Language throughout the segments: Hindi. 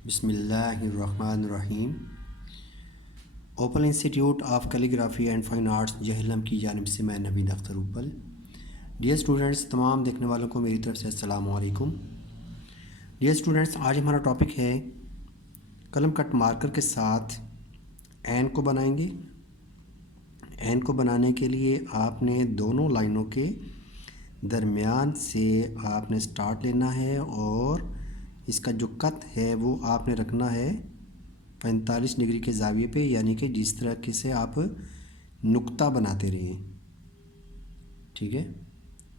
बिस्मिल्लाहिर्रहमानिर्रहीम। Open institute of calligraphy and fine arts Jhelum की जानिब से मैं नवीद अख्तर उपल। डियर स्टूडेंट्स, तमाम देखने वालों को मेरी तरफ से अस्सलामु अलैकुम। डियर स्टूडेंट्स, आज हमारा टॉपिक है कलम कट मार्कर के साथ एन को बनाएंगे। एन को बनाने के लिए आपने दोनों लाइनों के दरमियान से आपने स्टार्ट लेना है और इसका जो कट है वो आपने रखना है 45 डिग्री के ज़ाविये पे, यानी कि जिस तरह से आप नुक्ता बनाते रहें। ठीक है,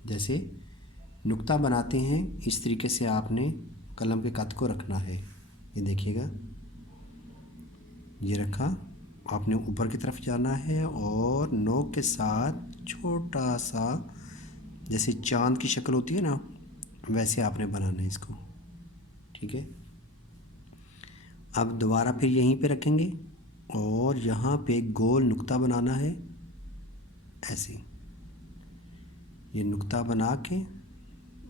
जैसे नुक्ता बनाते हैं इस तरीके से आपने कलम के कट को रखना है। ये देखिएगा, ये रखा, आपने ऊपर की तरफ जाना है और नोक के साथ छोटा सा, जैसे चांद की शक्ल होती है ना, वैसे आपने बनाना है इसको। ठीक है, अब दोबारा फिर यहीं पे रखेंगे और यहाँ पे गोल नुक्ता बनाना है ऐसे। ये नुक्ता बना के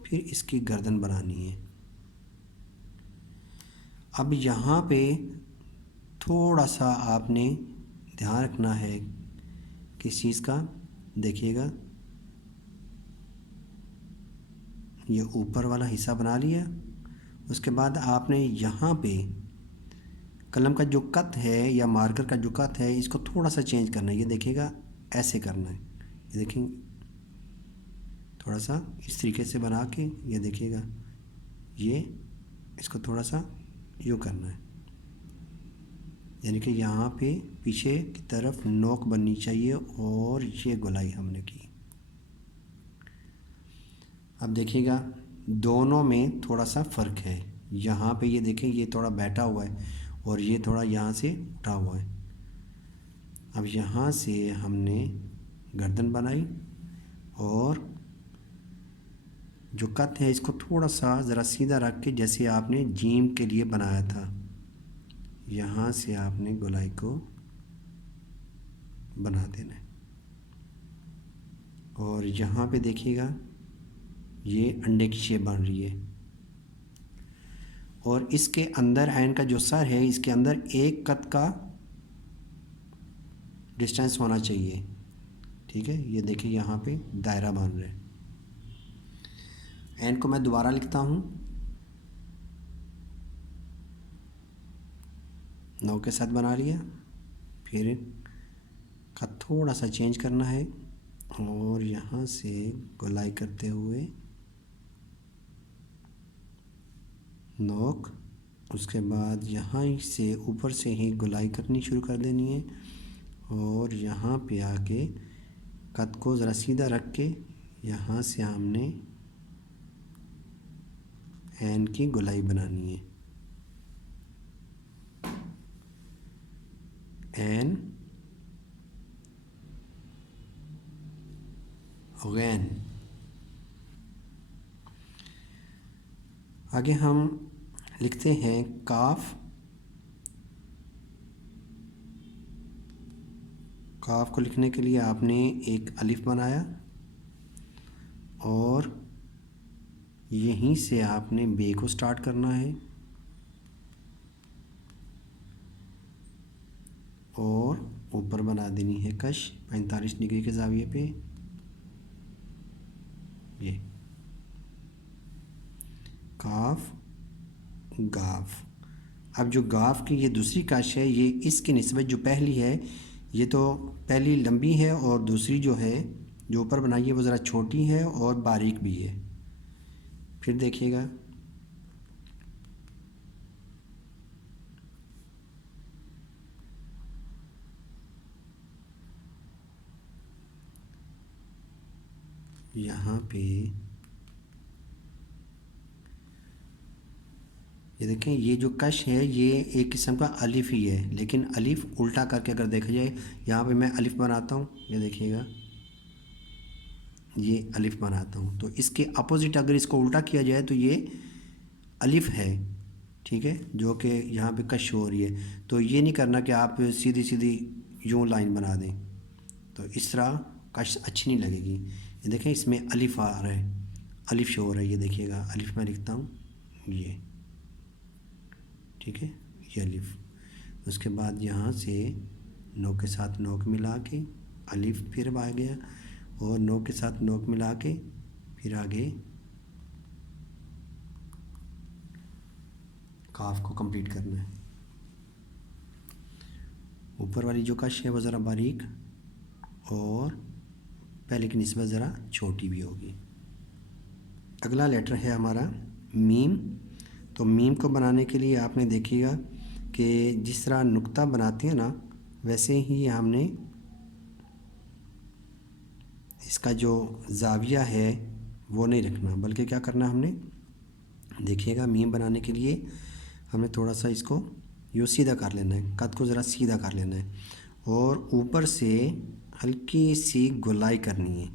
फिर इसकी गर्दन बनानी है। अब यहाँ पे थोड़ा सा आपने ध्यान रखना है किस चीज़ का। देखिएगा, ये ऊपर वाला हिस्सा बना लिया। उसके बाद आपने यहाँ पे कलम का जो कट है या मार्कर का जो कट है इसको थोड़ा सा चेंज करना है। ये देखिएगा, ऐसे करना है। ये देखें, थोड़ा सा इस तरीके से बना के, ये देखिएगा, ये इसको थोड़ा सा यूँ करना है, यानी कि यहाँ पे पीछे की तरफ नोक बननी चाहिए और ये गोलाई हमने की। अब देखिएगा, दोनों में थोड़ा सा फ़र्क है। यहाँ पे ये देखें, ये थोड़ा बैठा हुआ है और ये थोड़ा यहाँ से उठा हुआ है। अब यहाँ से हमने गर्दन बनाई और जो कट है इसको थोड़ा सा ज़रा सीधा रख के, जैसे आपने जीम के लिए बनाया था, यहाँ से आपने गोलाई को बना देना है। और यहाँ पे देखिएगा, ये अंडे की शेप बन रही है और इसके अंदर एन का जो सर है, इसके अंदर एक कट का डिस्टेंस होना चाहिए। ठीक है, ये देखिए यहाँ पे दायरा बन रहा है। एन को मैं दोबारा लिखता हूँ। नौ के साथ बना लिया, फिर का थोड़ा सा चेंज करना है और यहाँ से गोलाई करते हुए नोक, उसके बाद यहाँ से ऊपर से ही गोलाई करनी शुरू कर देनी है और यहाँ पे आके कट को ज़रा सीधा रख के यहाँ से हमने एन की गोलाई बनानी है। एन गैन। आगे हम लिखते हैं काफ। काफ को लिखने के लिए आपने एक अलिफ बनाया और यहीं से आपने बे को स्टार्ट करना है और ऊपर बना देनी है कश 45 डिग्री के ज़ाविये पे। ये काफ गाफ। अब जो गाफ की ये दूसरी कश है, ये इसकी निस्बत जो पहली है, ये तो पहली लंबी है और दूसरी जो है जो ऊपर बनाई है वो ज़रा छोटी है और बारीक भी है। फिर देखिएगा, यहाँ पे ये देखें, ये जो कश है ये एक किस्म का अलिफ ही है, लेकिन अलिफ उल्टा करके अगर देखा जाए, यहाँ पे मैं अलिफ बनाता हूँ, ये देखिएगा, ये अलिफ बनाता हूँ, तो इसके अपोजिट अगर इसको उल्टा किया जाए तो ये अलिफ है। ठीक है, जो कि यहाँ पे कश हो रही है। तो ये नहीं करना कि आप सीधी सीधी यूँ लाइन बना दें, तो इस तरह कश अच्छी नहीं लगेगी। ये देखें, इसमें अलिफ आ रहा है, अलिफ शो हो रहा है। ये देखिएगा, अलिफ मैं लिखता हूँ, ये ठीक है, ये अलिफ। उसके बाद यहाँ से नोक के साथ नोक मिला के अलिफ फिर आ गया, और नोक के साथ नोक मिला के फिर आगे काफ को कंप्लीट करना है। ऊपर वाली जो कश है वो ज़रा बारीक और पहले की निस्बत ज़रा छोटी भी होगी। अगला लेटर है हमारा मीम। तो मीम को बनाने के लिए आपने देखिएगा कि जिस तरह नुक्ता बनाते हैं ना, वैसे ही हमने इसका जो ज़ाविया है वो नहीं रखना, बल्कि क्या करना हमने, देखिएगा मीम बनाने के लिए हमें थोड़ा सा इसको यूँ सीधा कर लेना है, कद को ज़रा सीधा कर लेना है, और ऊपर से हल्की सी गोलाई करनी है।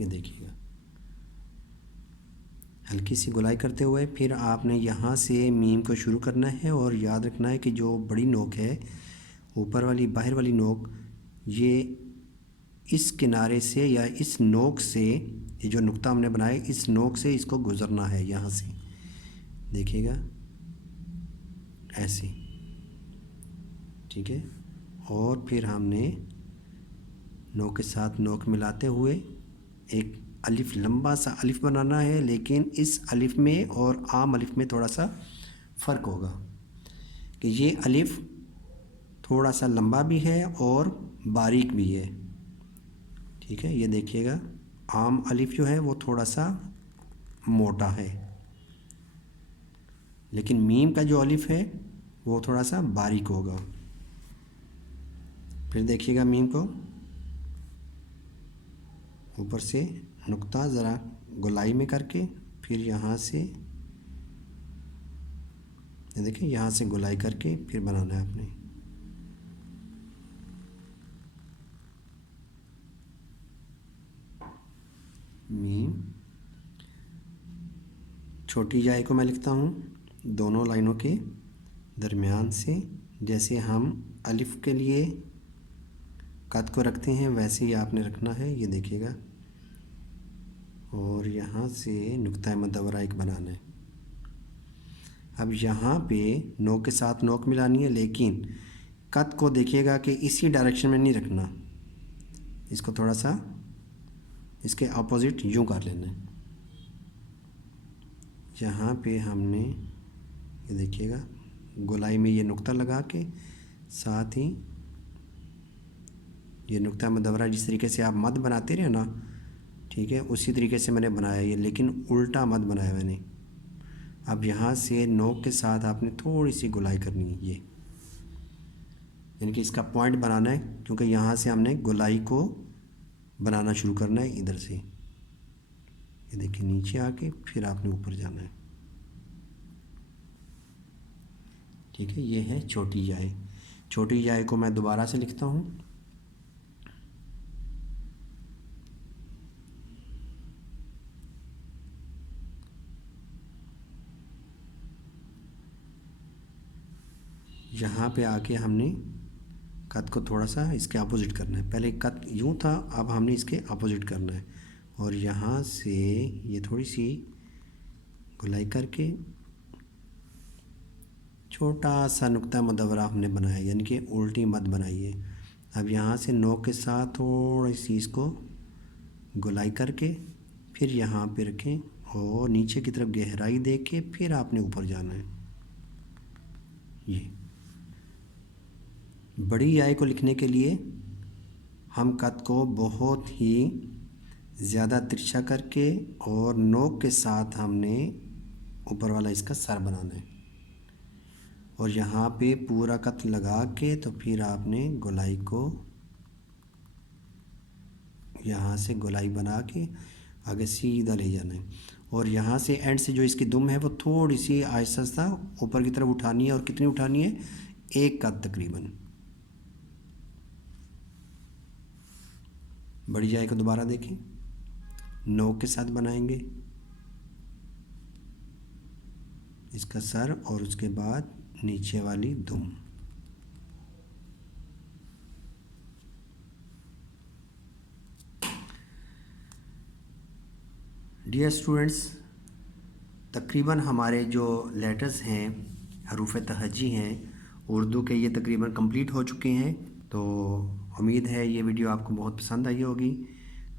ये देखिएगा, हल्की सी गोलाई करते हुए फिर आपने यहाँ से मीम को शुरू करना है। और याद रखना है कि जो बड़ी नोक है, ऊपर वाली बाहर वाली नोक, ये इस किनारे से या इस नोक से, ये जो नुक्ता हमने बनाया इस नोक से इसको गुज़रना है यहाँ से, देखिएगा ऐसे, ठीक है। और फिर हमने नोक के साथ नोक मिलाते हुए एक अलिफ, लंबा सा अलिफ बनाना है, लेकिन इस अलिफ में और आम अलिफ में थोड़ा सा फ़र्क होगा कि ये अलिफ थोड़ा सा लंबा भी है और बारीक भी है, ठीक है। ये देखिएगा, आम अलिफ जो है वो थोड़ा सा मोटा है, लेकिन मीम का जो अलिफ है वो थोड़ा सा बारीक होगा। फिर देखिएगा मीम को ऊपर से नुक्ता ज़रा गोलाई में करके फिर यहाँ से, देखिए यहाँ से गोलाई करके फिर बनाना है आपने। मीम, छोटी जाए को मैं लिखता हूँ दोनों लाइनों के दरमियान से, जैसे हम अलिफ के लिए कद को रखते हैं वैसे ही आपने रखना है। ये देखिएगा, और यहाँ से नुक्ता मुदव्वरा एक बनाना है। अब यहाँ पे नोक के साथ नोक मिलानी है, लेकिन कद को देखिएगा कि इसी डायरेक्शन में नहीं रखना, इसको थोड़ा सा इसके अपोजिट यूँ कर लेना है। यहाँ पे हमने ये देखिएगा गोलाई में ये नुक्ता लगा के साथ ही ये नुक्ता मुदव्वरा जिस तरीके से आप मद बनाते रहे ना, ठीक है, उसी तरीके से मैंने बनाया ये, लेकिन उल्टा मद बनाया मैंने। अब यहाँ से नोक के साथ आपने थोड़ी सी गोलाई करनी है, ये यानी कि इसका पॉइंट बनाना है, क्योंकि यहाँ से हमने गोलाई को बनाना शुरू करना है इधर से। ये देखिए नीचे आके फिर आपने ऊपर जाना है, ठीक है। ये है छोटी जाए। छोटी जाए को मैं दोबारा से लिखता हूँ। यहाँ पे आके हमने कद को थोड़ा सा इसके अपोजिट करना है। पहले कद यूँ था, अब हमने इसके अपोजिट करना है, और यहाँ से ये थोड़ी सी गोलाई करके छोटा सा नुक्ता मुदव्वरा हमने बनाया, यानी कि उल्टी मद बनाई है। अब यहाँ से नोक के साथ थोड़ी सी इसको गोलाई करके फिर यहाँ पे रखें, और नीचे की तरफ गहराई दे के फिर आपने ऊपर जाना है। ये बड़ी आय को लिखने के लिए हम कद को बहुत ही ज़्यादा तिरछा करके और नोक के साथ हमने ऊपर वाला इसका सर बनाना है, और यहाँ पे पूरा कद लगा के तो फिर आपने गोलाई को यहाँ से गोलाई बना के आगे सीधा ले जाना है, और यहाँ से एंड से जो इसकी दुम है वो थोड़ी सी आहिस्ता आहिस्ता ऊपर की तरफ उठानी है। और कितनी उठानी है? एक कद तकरीबन। बड़ी जाए को दोबारा देखें, नोक के साथ बनाएंगे इसका सर, और उसके बाद नीचे वाली दुम। डियर स्टूडेंट्स, तकरीबन हमारे जो लेटर्स हैं हरूफ तहज्जी हैं उर्दू के, ये तकरीबन कंप्लीट हो चुके हैं। तो उम्मीद है ये वीडियो आपको बहुत पसंद आई होगी।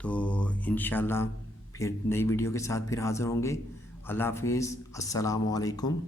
तो इंशाल्लाह फिर नई वीडियो के साथ फिर हाज़िर होंगे। अल्लाह हाफिज़, अस्सलामु अलैकुम।